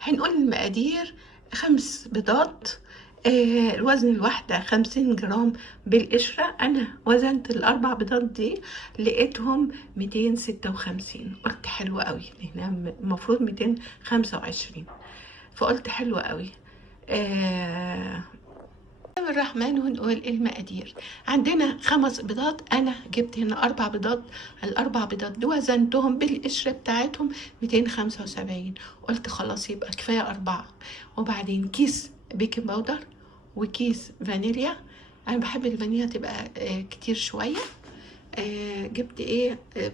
هنقول المقادير: 5 بيضات، الوزن الواحدة 50 جرام بالقشرة. أنا وزنت ال4 بيضات دي لقيتهم 256، قلت حلوة قوي لأنها المفروض 225، فقلت حلوة قوي. بسم الله الرحمن. ونقول المقادير: عندنا 5 بيضات، انا جبت هنا 4 بيضات. ال4 بيضات دول وزنتهم بالقشره بتاعتهم 275، قلت خلاص يبقى كفايه 4. وبعدين كيس بيكنج باودر وكيس فانيليا. انا بحب الفانيليا تبقى كتير شويه. جبت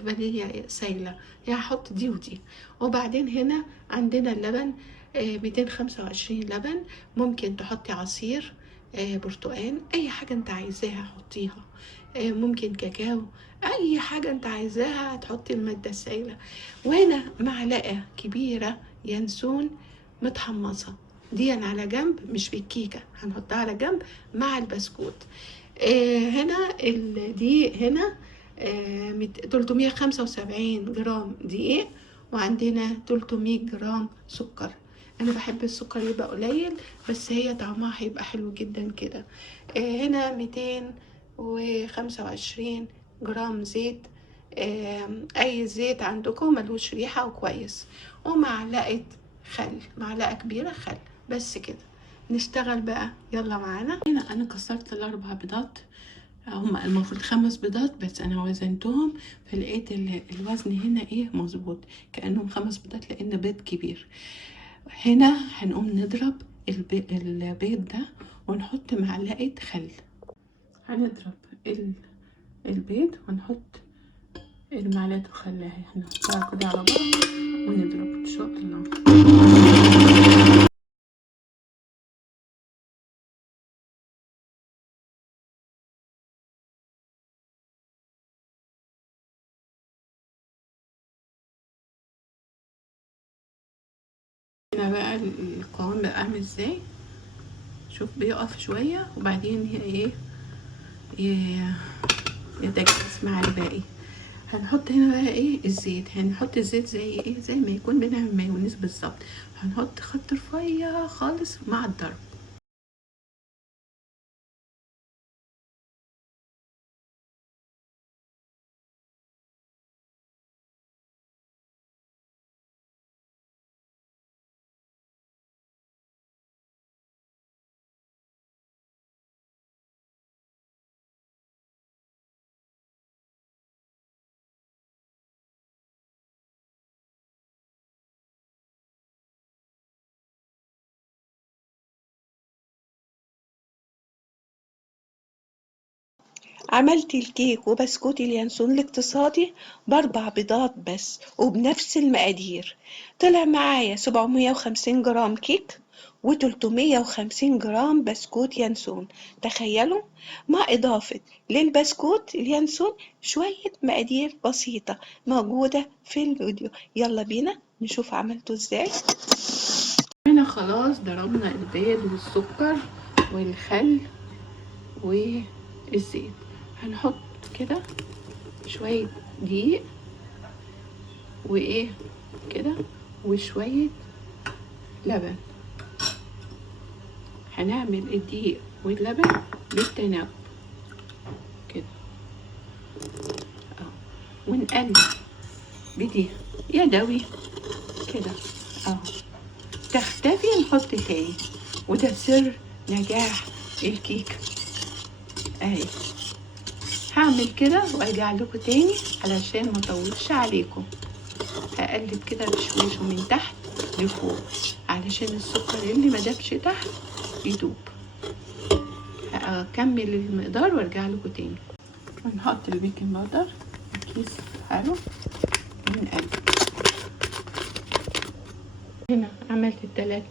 فانيليا سايله، يعني هحط دي ودي. وبعدين هنا عندنا اللبن، 225 لبن. ممكن تحطي عصير برتقان، اي حاجه انت عايزاها حطيها. ممكن كاكاو، اي حاجه انت عايزاها هتحطي الماده السائله. وهنا معلقه كبيره ينسون متحمصه، دي على جنب، مش بالكيكه، هنحطها على جنب مع البسكوت. هنا الدقيق هنا 375 جرام دقيق، وعندنا 300 جرام سكر. انا بحب السكر يبقى قليل، بس هي طعمها هيبقى حلو جدا كده. هنا 225 جرام زيت، اي زيت عندكم ملوش ريحة وكويس. ومعلقة خل، معلقة كبيرة خل، بس كده. نشتغل بقى، يلا معانا. هنا انا كسرت ال4 بيضات، هما المفروض 5 بيضات، بس انا وزنتهم فلقيت الوزن هنا مظبوط، كأنهم 5 بيضات لان بيض كبير. هنا هنقوم نضرب البيض ده ونحط معلقة خل. هنضرب البيض ونحط المعلقة الخل اهي، هنحطها كده على بعض ونضرب ان شاء الله. هنا بقى القوام بقى عامل ازاي، شوف بيقف شوية وبعدين يتجانس مع الباقي. هنحط هنا بقى الزيت، هنحط الزيت زي ما يكون بنعمل مايونيز بالظبط. هنحط خط رفيع خالص مع الضرب. عملت الكيك وبسكوت اليانسون الاقتصادي ب4 بيضات بس، وبنفس المقادير. طلع معايا 750 جرام كيك و350 جرام بسكوت يانسون. تخيلوا، مع إضافة للبسكوت اليانسون شوية مقادير بسيطة موجودة في الفيديو. يلا بينا نشوف عملته ازاي. هنا خلاص ضربنا البيض والسكر والخل والزيت. هنحط كده شوية دقيق كده وشوية لبن. هنعمل الدقيق واللبن بالتناوب كده اهو، ونقلب بدي يدوي كده اهو. تختفي نحط تاني، وده سر نجاح الكيك اهي. هعمل كده وارجع لكم تاني علشان ما اطولش عليكم. هقلب كده بشويشه من تحت لفوق علشان السكر اللي ما دابش تحت يدوب. هكمل المقدار وارجع لكم تاني. ونحط البيكنج باودر كيس حلو ونقلب. هنا عملت ال3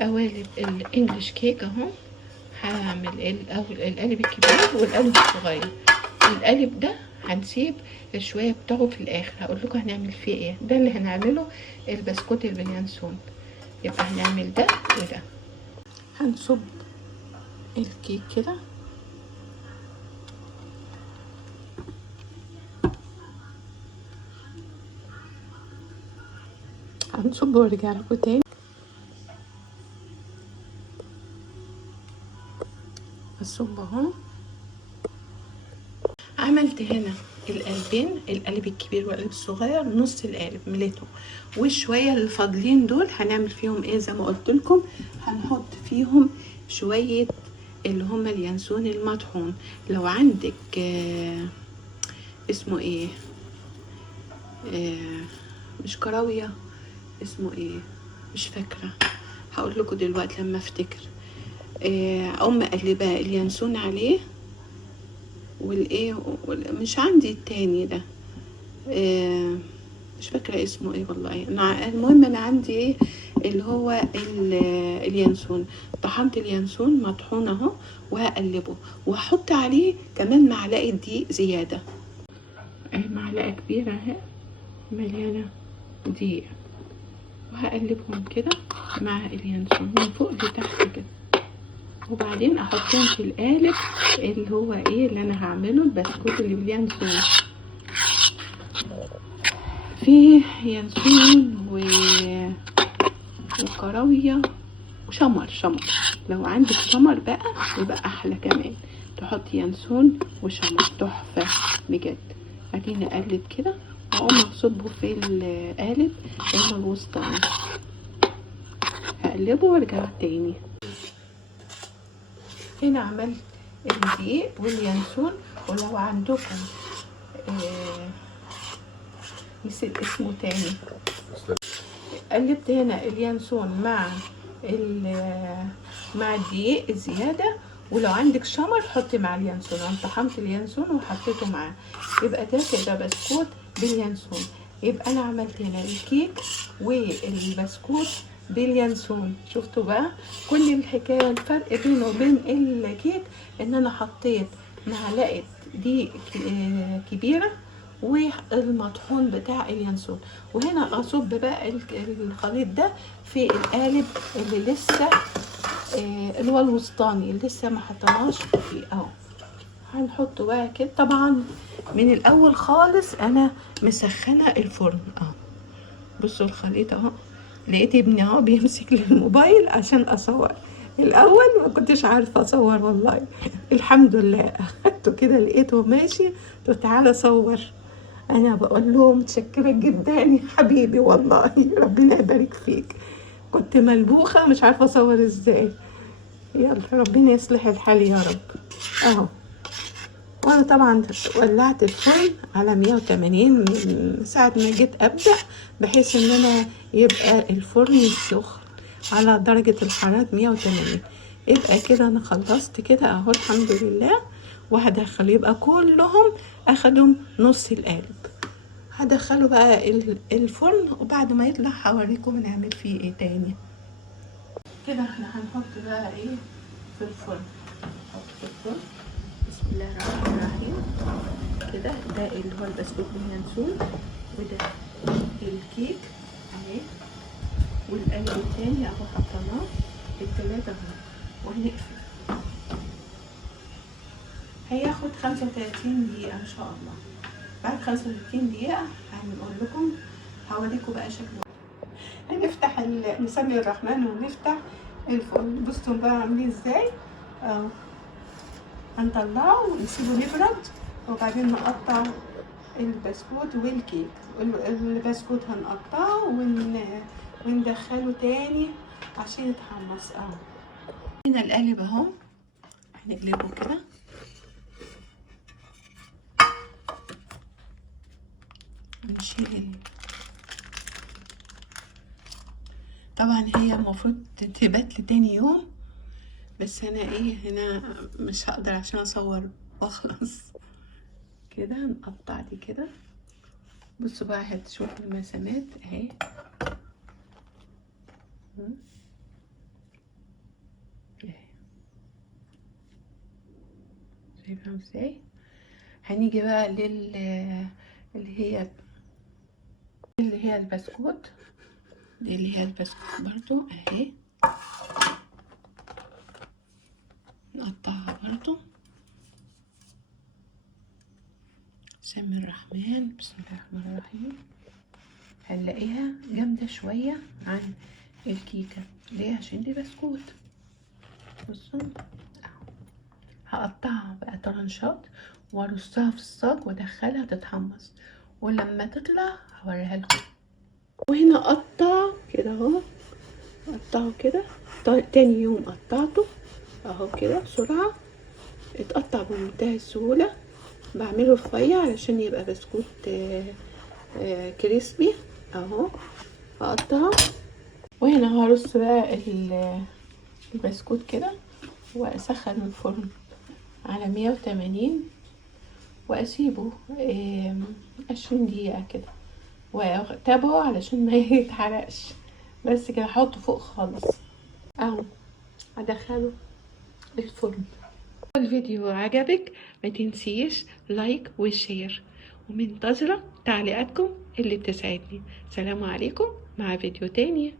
قوالب الانجليش كيك اهو. هعمل القالب الكبير والقالب الصغير. القالب ده هنسيب الشوية بتاعه في الاخر، هقول لكم هنعمل فيه ايه. ده اللي هنعمله البسكوت البنيانسون، يبقى هنعمل ده وده. هنصب الكيك كده هنصب وارجع لكم تاني. هصب اهو. عملت هنا القلبين، القلب الكبير والقلب الصغير، نص القالب مليته، وشويه اللي فاضلين دول هنعمل فيهم ايه زي ما قلت لكم، هنحط فيهم شويه اللي هما اليانسون المطحون. لو عندك اسمه ايه، مش كراويه، اسمه ايه مش فاكره، هقول لكم دلوقتي لما افتكر. اقوم مقلبه اليانسون عليه، والايه مش عندي التاني ده، مش فاكره اسمه ايه والله. المهم انا عندي ايه اللي هو اليانسون، طحنت اليانسون مطحون اهو، وهقلبه وهحط عليه كمان معلقه دقيق زياده، معلقه كبيره اهي مليانه دقيق، وهقلبهم كده مع اليانسون من فوق لتحت كده، وبعدين احطهم في القالب اللي هو ايه اللي انا هعمله البسكوت اللي باليانسون. فيه ينسون وكراوية وشمر. لو عندك شمر بقى يبقى احلى كمان، تحط ينسون وشمر تحفة بجد. بعدين اقلب كده واقوم اصبه في القالب اللي الوسطاني، هقلبه وارجع تاني. هنا عملت الدقيق واليانسون، ولو عندكم نسيت اسمه تاني، قلبت هنا اليانسون مع الدقيق الزيادة، ولو عندك شمر حطي مع اليانسون. انا طحنت اليانسون وحطيته معاه، يبقى ده كده بسكوت باليانسون. يبقى انا عملت هنا الكيك والبسكوت باليانسون. شفتوا بقى كل الحكايه، الفرق بينه وبين الكيك ان انا حطيت معلقه دقيق كبيره والمطحون بتاع اليانسون. وهنا اصب بقى الخليط ده في القالب اللي لسه اللي هو الوسطاني اللي لسه ما حطيناش فيه اهو. هنحطه بقى كده. طبعا من الاول خالص انا مسخنه الفرن اهو. بصوا الخليط اهو، لقيت ابني اهو بيمسك لي الموبايل عشان اصور. الاول ما كنتش عارفه اصور والله، الحمد لله اخدته كده لقيته ماشي، قلت تعالى صور. انا بقول له متشكره جدا يا حبيبي والله، ربنا يبارك فيك، كنت ملبوخه مش عارفه اصور ازاي. يلا ربنا يصلح الحال يا رب اهو. وانا طبعا ولعت الفرن على 180 من ساعه ما جيت ابدا، بحيث ان انا يبقى الفرن سخن على درجه الحراره 180. يبقى كده انا خلصت كده اهو الحمد لله. وهدخل يبقى كلهم اخدوا نص القالب. هدخله بقى الفرن، وبعد ما يطلع هوريكم هنعمل فيه ايه تاني. كده احنا هنحط بقى ايه في الفرن. نحط في الفرن بسم الله الرحمن الرحيم كده. ده اللي هو البسكوت باليانسون، وده الكيك اهي، والقلب التاني اهو حطيناه، التلاتة اهو. وهنقفل، هياخد 35 دقيقة ان شاء الله. بعد 35 دقيقة هنقول لكم، هوريكم بقى شكله. هنفتح نسمي الرحمن ونفتح الفرن. بصوا بقى عاملين ازاي اهو. هنطلعه ونسيبه يبرد، وبعدين نقطع البسكوت والكيك. البسكوت هنقطعه وندخله تاني عشان يتحمص اهو. هنا القالب اهو، هنقلبه كده ونشيل. طبعا هي المفروض تبات لتاني يوم، بس انا ايه هنا مش هقدر عشان اصور واخلص. كده نقطع دي كده. بصوا بقى هتشوفوا المسامات اهي، شايفهم ازاي. هنيجي بقى اللي هي البسكوت دي، اللي هي البسكوت برضو اهي، نقطعها برضو. بسم الرحمن بسم الله الرحمن الرحيم. هنلاقيها جامدة شوية عن الكيكة ليه؟ عشان دي بسكوت. بصوا اهو هقطعها بقى طرنشات وارصها في الصاج وادخلها تتحمص، ولما تطلع هوريها لكم. وهنا قطع كده اهو، قطعه كده. تاني يوم قطعته اهو كده بسرعة، اتقطع بمنتهى السهولة. بعمله رفيع علشان يبقى بسكوت كريسبي اهو. هقطعه، وهنا هرص بقى البسكوت كده، واسخن الفرن على 180 واسيبه 20 دقيقة كده، واتابعه علشان ما يتحرقش. بس كده احطه فوق خالص اهو، ادخله الفرن. الفيديو عجبك ما تنسيش لايك وشير، ومنتظرة تعليقاتكم اللي بتسعدني. سلام عليكم، مع فيديو تاني.